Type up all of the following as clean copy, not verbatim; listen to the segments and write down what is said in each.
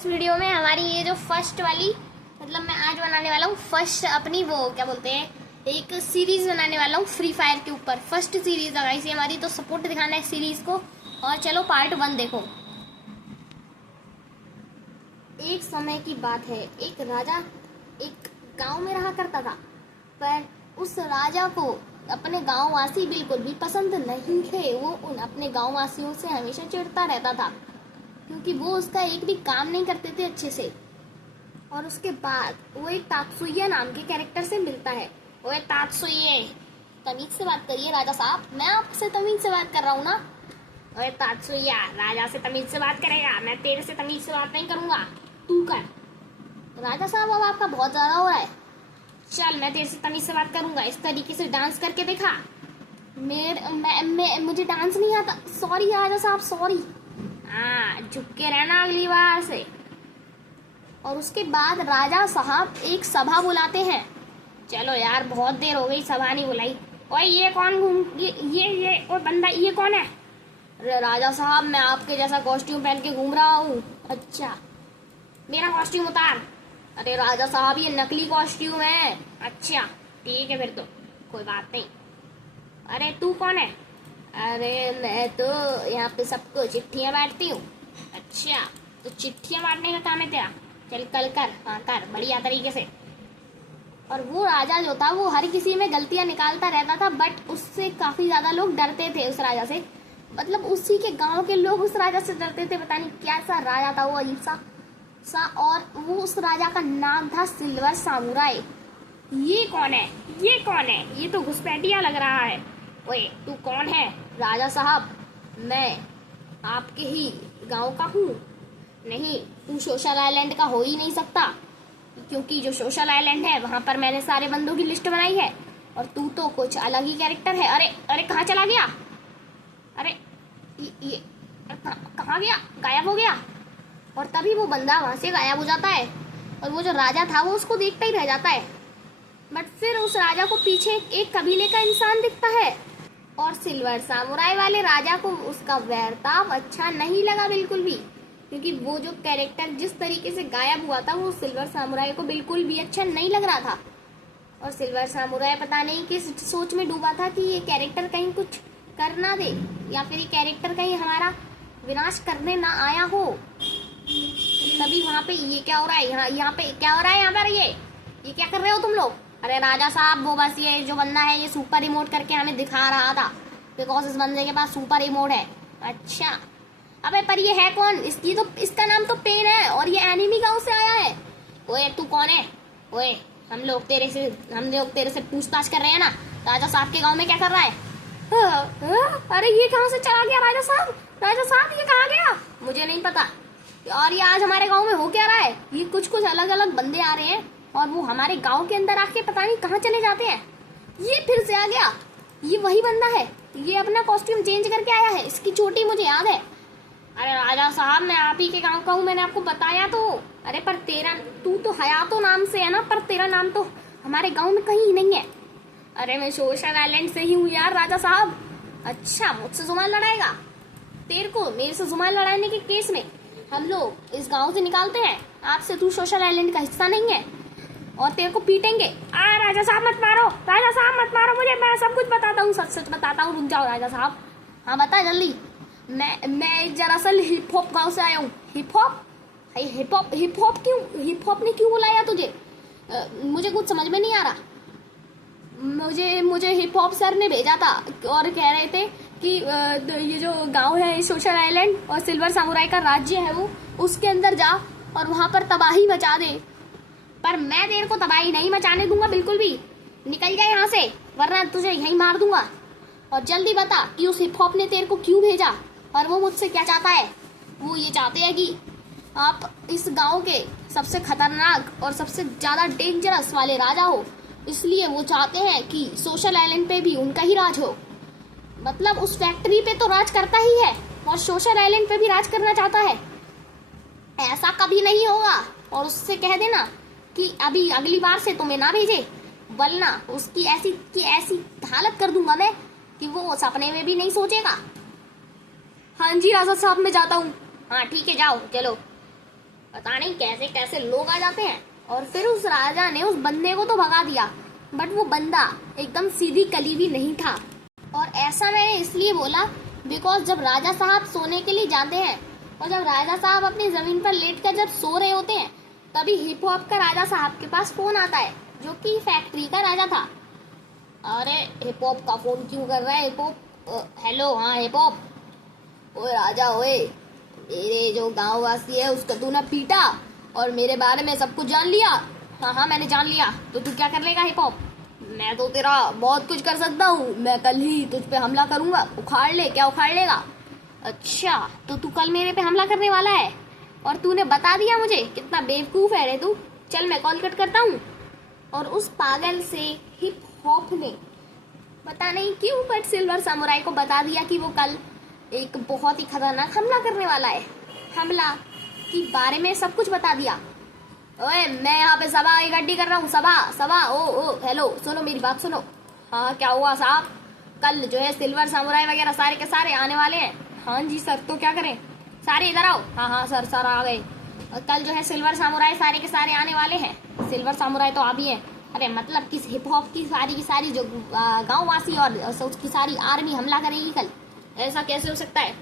इस वीडियो में हमारी ये जो फर्स्ट वाली मतलब मैं आज बनाने वाला हूँ फर्स्ट अपनी वो क्या बोलते हैं एक सीरीज बनाने वाला हूँ फ्री फायर के ऊपर। फर्स्ट सीरीज है इसी हमारी, तो सपोर्ट दिखाना है सीरीज को। और चलो पार्ट 1 देखो। एक समय की बात है, एक राजा एक गांव में रहा करता था, पर उस राजा को अपने गांव वासी बिल्कुल भी पसंद नहीं थे। वो उन अपने गांव वासियों से हमेशा चिढ़ता रहता था क्योंकि वो उसका एक भी काम नहीं करते थे अच्छे से। और उसके बाद वो एक तात्सुया नाम के कैरेक्टर से मिलता है। ओए तात्सुये, तमीज से बात करिए राजा साहब, मैं आपसे तमीज से बात कर रहा हूँ ना। ओए तात्सुया, राजा से तमीज से बात करेगा, मैं तेरे से तमीज से बात नहीं करूंगा, तू कर। राजा साहब अब आपका बहुत ज्यादा हो रहा है, चल मैं तेरे से तमीज से बात करूंगा। इस तरीके से डांस करके देखा। मुझे डांस नहीं आता, सॉरी राजा साहब सॉरी। हाँ झुक के रहना अगली बार से। और उसके बाद राजा साहब एक सभा बुलाते हैं। चलो यार बहुत देर हो गई, सभा नहीं बुलाई। ओए ये कौन ये और बंदा ये कौन है? अरे राजा साहब मैं आपके जैसा कॉस्ट्यूम पहन के घूम रहा हूँ। अच्छा मेरा कॉस्ट्यूम उतार। अरे राजा साहब ये नकली कॉस्ट्यूम है। अच्छा ठीक है फिर तो कोई बात नहीं। अरे तू कौन है? अरे मैं तो यहाँ पे सबको चिट्ठियाँ बांटती हूँ। अच्छा तो चिट्ठियाँ बांटने का काम है तेरा, चल कल कर, हाँ कर बढ़िया तरीके से। और वो राजा जो था वो हर किसी में गलतियां निकालता रहता था, बट उससे काफी ज्यादा लोग डरते थे उस राजा से। मतलब उसी के गांव के लोग उस राजा से डरते थे, पता नहीं कैसा राजा था वो, अजीब सा। और वो उस राजा का नाम था सिल्वर सामुराई। ये कौन है? ये कौन है? ये तो घुसपैठिया लग रहा है। ओए तू कौन है? राजा साहब मैं आपके ही गांव का हूँ। नहीं तू सोशल आइलैंड का हो ही नहीं सकता, क्योंकि जो सोशल आइलैंड है वहां पर मैंने सारे बंदों की लिस्ट बनाई है और तू तो कुछ अलग ही कैरेक्टर है। अरे अरे कहाँ चला गया? अरे ये कहाँ गया? गायब हो गया। और तभी वो बंदा वहां से गायब हो जाता है और वो जो राजा था वो उसको देखता ही रह जाता है। बट फिर उस राजा को पीछे एक कबीले का इंसान दिखता है और सिल्वर सामुराई वाले राजा को उसका बर्ताव अच्छा नहीं लगा बिल्कुल भी, क्योंकि वो जो कैरेक्टर जिस तरीके से गायब हुआ था वो सिल्वर सामुराई को बिल्कुल भी अच्छा नहीं लग रहा था। और सिल्वर सामुराई पता नहीं किस सोच में डूबा था कि ये कैरेक्टर कहीं कुछ कर ना दे, या फिर ये कैरेक्टर कहीं हमारा विनाश करने ना आया हो। तभी वहाँ पे ये क्या हो रहा है, यहाँ पे क्या हो रहा है? यहाँ पर ये क्या कर रहे हो तुम लोग? अरे राजा साहब वो बस ये जो बंदा है ये सुपर रिमोट करके हमें दिखा रहा था, बिकॉज इस बंदे के पास सुपर रिमोट है। अच्छा अबे पर ये है कौन? इसका नाम तो पेन है और ये एनिमी गांव से आया है। ओए तू कौन है? ओए हम लोग तेरे से पूछताछ कर रहे हैं ना, राजा साहब के गांव में क्या कर रहा है? अरे ये कहाँ से चला गया राजा साहब? राजा साहब ये कहाँ गया? मुझे नहीं पता। और ये आज हमारे गाँव में हो क्या रहा है? ये कुछ अलग अलग बंदे आ रहे हैं और वो हमारे गाँव के अंदर आके पता नहीं कहाँ चले जाते हैं। ये फिर से आ गया, ये वही बंदा है, ये अपना कॉस्ट्यूम चेंज करके आया है, इसकी चोटी मुझे याद है। अरे राजा साहब मैं आप ही के गांव का हूँ, मैंने आपको बताया तो। अरे पर तेरा तू तो हयातो नाम से है ना, पर तेरा नाम तो हमारे गांव में कहीं नहीं है। अरे मैं सोशल आइलैंड से ही हूँ यार राजा साहब। अच्छा मुझसे जुबान लड़ाएगा? तेरे को मेरे से जुबान लड़ाने के केस में हम लोग इस गाँव से निकालते हैं। आज से तू सोशल आइलैंड का हिस्सा नहीं है और तेरे को पीटेंगे। राजा साहब मत मारो, राजा साहब मत मारो मुझे, मैं सब कुछ बताता हूँ, सच सच बताता हूँ। रुक जाओ राजा साहब। हाँ बता जल्दी। मैं दरअसल हिप हॉप गाँव से आया हूँ। हिप हॉप ने क्यों बुलाया तुझे? मुझे कुछ समझ में नहीं आ रहा। मुझे हिप हॉप सर ने भेजा था और कह रहे थे कि ये जो गांव है सोशल आइलैंड और सिल्वर सामुराई का राज्य है वो, उसके अंदर जा और वहां पर तबाही मचा दे। पर मैं तेरे को तबाही नहीं मचाने दूंगा बिल्कुल भी। निकल जाए यहाँ से वरना तुझे यहीं मार दूंगा। और जल्दी बता कि उस हिप हॉप ने तेरे को क्यों भेजा और वो मुझसे क्या चाहता है। वो ये चाहते हैं कि आप इस गांव के सबसे खतरनाक और सबसे ज्यादा डेंजरस वाले राजा हो, इसलिए वो चाहते हैं कि सोशल आइलैंड पे भी उनका ही राज हो। मतलब उस फैक्ट्री पे तो राज करता ही है और सोशल आइलैंड पे भी राज करना चाहता है। ऐसा कभी नहीं होगा। और उससे कह देना कि अभी अगली बार से तुम्हें ना भेजे, वरना उसकी ऐसी हालत कर दूंगा मैं कि वो सपने में भी नहीं सोचेगा। हाँ जी राजा साहब मैं जाता हूँ। हाँ ठीक है जाओ चलो। पता नहीं कैसे कैसे लोग आ जाते हैं। और फिर उस राजा ने उस बंदे को तो भगा दिया, बट वो बंदा एकदम सीधी कलीबी नहीं था। और ऐसा मैंने इसलिए बोला बिकॉज जब राजा साहब सोने के लिए जाते हैं और जब राजा साहब अपनी जमीन पर लेटकर जब सो रहे होते हैं, तभी हिप हॉप का राजा साहब के पास फोन आता है, जो कि फैक्ट्री का राजा था। अरे हिप हॉप का फोन क्यों कर रहा है हिप हॉप? हेलो, हाँ हिप हॉप। ओए राजा, ओए मेरे जो गांव वासी है उसको तूने पीटा और मेरे बारे में सब कुछ जान लिया। हाँ हाँ मैंने जान लिया, तो तू क्या कर लेगा हिप हॉप? मैं तो तेरा बहुत कुछ कर सकता हूँ, मैं कल ही तुझ पे हमला करूंगा। उखाड़ ले। क्या उखाड़ लेगा? अच्छा, तो तू कल मेरे पे हमला करने वाला है और तूने बता दिया मुझे? कितना बेवकूफ है रे तू। चल मैं कॉल कट करता हूँ। और उस पागल से हिप हॉप ने पता नहीं क्यों बट सिल्वर समुराई को बता दिया कि वो कल एक बहुत ही खतरनाक हमला करने वाला है। हमला के बारे में सब कुछ बता दिया। ओए मैं यहाँ पे सभा इकट्ठी कर रहा हूँ, सभा सभा। ओ हेलो, सुनो मेरी बात सुनो। हाँ क्या हुआ साहब? कल जो है सिल्वर समुराई वगैरह सारे के सारे आने वाले हैं। हाँ जी सर, तो क्या करें? सारे इधर आओ। हाँ हाँ सर, सर आ गए। कल जो है सिल्वर समुराई सारे के सारे आने वाले हैं। सिल्वर समुराई तो अभी है। अरे मतलब किस हिप हॉप की सारी जो गाँव वासी और उसकी सारी आर्मी हमला करेगी कल? ऐसा कैसे हो सकता है?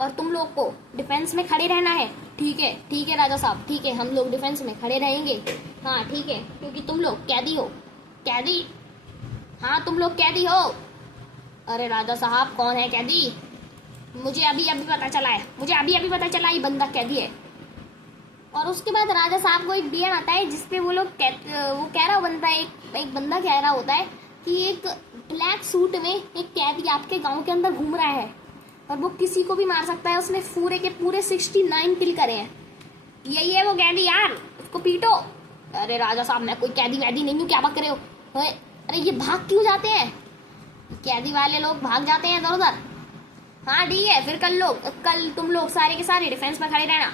और तुम लोग को डिफेंस में खड़े रहना है। ठीक है राजा साहब, ठीक है, हम लोग डिफेंस में खड़े रहेंगे। हाँ ठीक है, क्योंकि तुम लोग कैदी हो। कैदी? हाँ तुम लोग कैदी हो। अरे राजा साहब कौन है कैदी? मुझे अभी पता चला है, ये बंदा कैदी है। और उसके बाद राजा साहब को एक डीएम आता है जिसपे वो कह रहा बनता है, एक बंदा कह रहा होता है कि एक ब्लैक सूट में एक कैदी आपके गांव के अंदर घूम रहा है और वो किसी को भी मार सकता है। उसने पूरे के पूरे 69 किल करे हैं। यही है वो कैदी यार, उसको पीटो। अरे राजा साहब मैं कोई कैदी वैदी नहीं हूँ, क्या बक रहे हो? अरे ये भाग क्यों जाते हैं? कैदी वाले लोग भाग जाते हैं इधर उधर। हाँ ठीक है, फिर कल तुम लोग सारे के सारे डिफेंस में खड़े रहना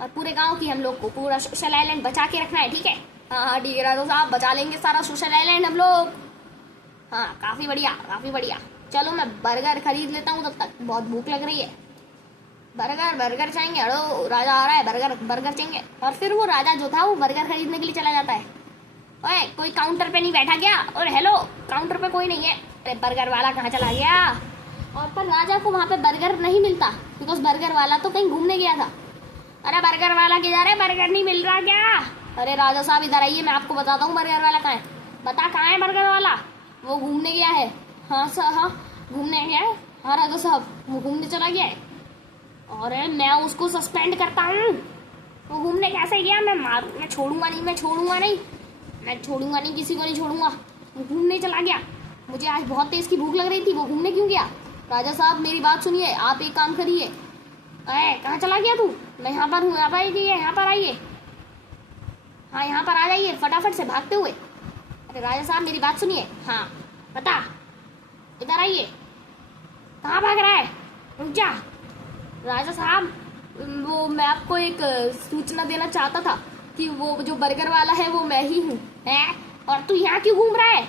और पूरे गांव की हम लोग को पूरा सोशल आइलैंड बचा के रखना है। ठीक है? हाँ ठीक है राजा साहब, बचा लेंगे सारा सोशल आइलैंड हम लोग। हाँ काफी बढ़िया। चलो मैं बर्गर खरीद लेता हूँ, तब तक बहुत भूख लग रही है। बर्गर चाहिए। अड़ो राजा आ रहा है, बर्गर चाहिए। और फिर वो राजा जो था वो बर्गर खरीदने के लिए चला जाता है। ओए कोई काउंटर पे नहीं बैठा क्या? और हेलो, काउंटर पे कोई नहीं है। अरे बर्गर वाला कहाँ चला गया? और पर राजा को वहाँ पे बर्गर नहीं मिलता बिकॉज बर्गर वाला तो कहीं घूमने गया था। अरे बर्गर वाला किधर है? बर्गर नहीं मिल रहा क्या? अरे राजा साहब इधर आइए, मैं आपको बताता हूँ बर्गर वाला कहाँ है। बता कहाँ है बर्गर वाला? वो घूमने गया है। हाँ सर, हाँ घूमने गया है। हाँ राजा साहब वो घूमने चला गया है। अरे मैं उसको सस्पेंड करता हूँ। वो घूमने कैसे गया? मैं छोड़ूंगा नहीं, किसी को नहीं छोड़ूंगा। वो घूमने चला गया। मुझे आज बहुत तेज की भूख लग रही थी, वो घूमने क्यों गया? राजा साहब मेरी बात सुनिए, आप एक काम करिए। कहाँ चला गया तू? मैं यहाँ पर हूँ, यहाँ पर आइए। हाँ यहाँ पर आ जाइए फटाफट से भागते हुए। अरे राजा साहब मेरी बात सुनिए। हाँ बता, इधर आइए। कहाँ भाग रहा है? रुक जा। राजा साहब वो मैं आपको एक सूचना देना चाहता था कि वो जो बर्गर वाला है वो मैं ही हूँ। और तू यहाँ क्यों घूम रहा है?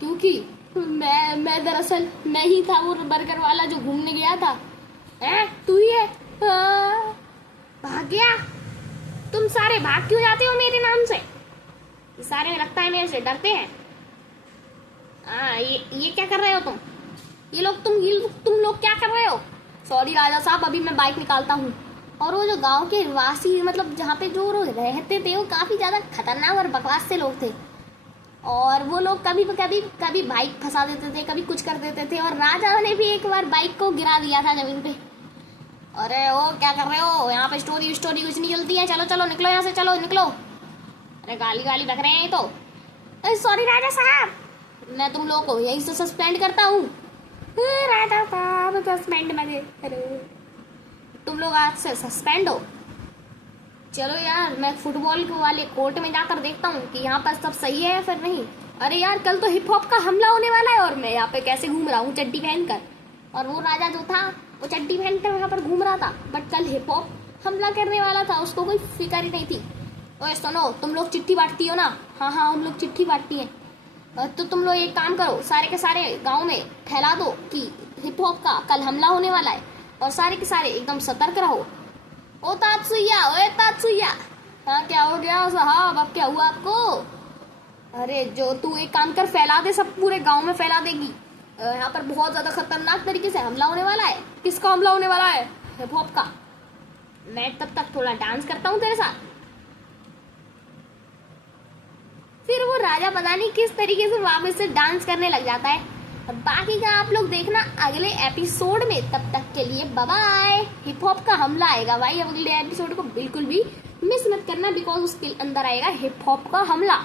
क्योंकि मैं दरअसल मैं ही था वो बर्गर वाला जो घूमने गया था। तू ही है? भाग गया? तुम सारे भाग क्यों जाते हो मेरे नाम से? ये सारे लगता है मेरे से डरते हैं। ये क्या कर रहे हो तुम? तुम लोग क्या कर रहे हो? सॉरी राजा साहब, अभी मैं बाइक निकालता हूँ। और वो जो गांव के वासी मतलब जहाँ पे जो लोग रहते थे वो काफी ज्यादा खतरनाक और बकवास से लोग थे। और वो लोग कभी बाइक फंसा देते थे, कभी कुछ कर देते थे। और राजा ने भी एक बार बाइक को गिरा दिया था जमीन पे। अरे ओ क्या कर रहे हो? यहाँ पे स्टोरी कुछ नहीं चलती है। चलो निकलो यहाँ से, चलो निकलो। अरे गाली बक रहे हैं तो। सॉरी राजा साहब, मैं तुम लोगों को यहीं से सस्पेंड करता हूँ। राजा साहब सस्पेंड मजे करो, तुम लोग आज से सस्पेंड हो। चलो यार मैं फुटबॉल वाले कोर्ट में जाकर देखता हूँ कि यहाँ पर सब सही है या फिर नहीं। अरे यार कल तो हिप हॉप का हमला होने वाला है और मैं यहाँ पे कैसे घूम रहा हूँ चड्डी पहनकर। और वो राजा जो था वो चड्डी पहनकर वहाँ पर घूम रहा था, बट कल हिप हॉप हमला करने वाला था, उसको कोई फिक्र ही नहीं थी। ओए सुनो, तुम लोग चिट्ठी बांटती हो ना? हाँ हम लोग चिट्ठी बांटती हैं। तो तुम लोग एक काम करो, सारे के सारे गांव में फैला दो कि हिप हॉप का कल हमला होने वाला है और सारे के सारे एकदम सतर्क रहो। ओ तात्सुया, ओए तात्सुया। हाँ क्या हो गया साहब, अब क्या हुआ आपको? अरे जो तू एक काम कर, फैला दे, सब पूरे गांव में फैला देगी। यहाँ पर बहुत ज्यादा खतरनाक तरीके से हमला होने वाला है। किसका हमला होने वाला है? हिप हॉप का। मैं तब तक थोड़ा डांस करता हूँ तेरे साथ। फिर वो राजा पता नहीं किस तरीके से वापस से डांस करने लग जाता है। अब बाकी का आप लोग देखना अगले एपिसोड में। तब तक के लिए बाय बाय। हिप हॉप का हमला आएगा भाई अगले एपिसोड को बिल्कुल भी मिस मत करना, बिकॉज उसके अंदर आएगा हिप हॉप का हमला।